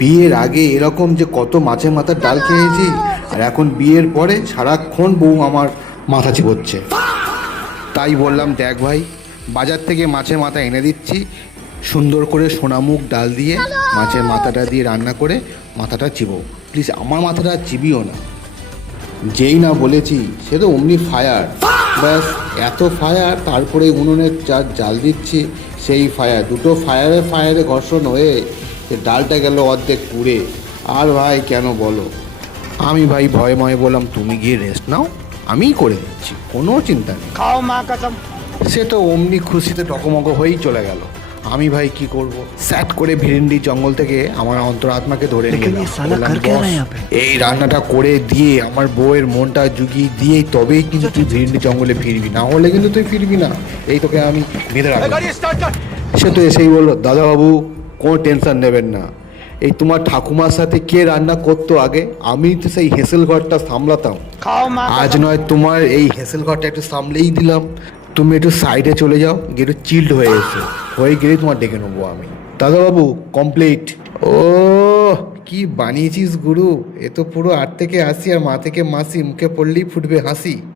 বিয়ের আগে এরকম যে কত মাছের মাথার ডাল খেয়েছি, আর এখন বিয়ের পরে সারাক্ষণ বউ আমার মাথা চিবোচ্ছে। তাই বললাম, দেখ ভাই, বাজার থেকে মাছের মাথা এনে দিচ্ছি, সুন্দর করে সোনামুখ ডাল দিয়ে মাছের মাথাটা দিয়ে রান্না করে মাথাটা চিবো, প্লিজ আমার মাথাটা চিবিও না। যেই না বলেছি সে তো অমনি ফায়ার, ব্যাস এত ফায়ার। তারপরে উনুনে জাল দিচ্ছি, সেই ফায়ার, দুটো ফায়ারে ফায়ারে ঘর্ষণ হয়ে সে ডালটা গেল অর্ধেক পুড়ে। আর ভাই কেন বলো, আমি ভাই ভয়ে ভয়ে বললাম তুমি গিয়ে রেস্ট নাও, আমিই করে দিচ্ছি, কোনো চিন্তা নেই। খাও মা কসম। সে তো অমনি খুশিতে টকমক হয়েই চলে গেল। আমি ভাই কি করব, স্যাট করে ভিরিন্ডি জঙ্গল থেকে আমার অন্তরাত্মাকে ধরে নিয়ে এলাম। বললাম, "বস, এই রান্নাটা করে দিয়ে আমার বউয়ের মনটা জুগিয়ে দিয়েই তবেই কিন্তু তুই ভিরিন্ডি জঙ্গলে ফিরবি, না হলে কিন্তু তুই ফিরবি না, এই তোকে আমি বেঁধে রাখবো।" সে তো এসেই বললো, দাদাবাবু কোনো টেনশন নেবেন না, এই তোমার ঠাকুমার সাথে কে রান্না করতো আগে, আমি তো সেই হেসেল ঘরটা সামলাতাম। খাও মা আজ নয় তোমার এই হেসেল ঘরটা একটু সামলেই দিলাম, তুমি একটু সাইডে চলে যাও, গিয়ে একটু চিল্ড হয়ে এসো, হয়ে গেলেই তোমার ডেকে নেবো আমি। দাদাবাবু কমপ্লিট। ও কি বানিয়েছিস গুরু, এ তো পুরো 8 থেকে 80 আর মা থেকে মাসি, মুখে পড়লেই ফুটবে হাসি।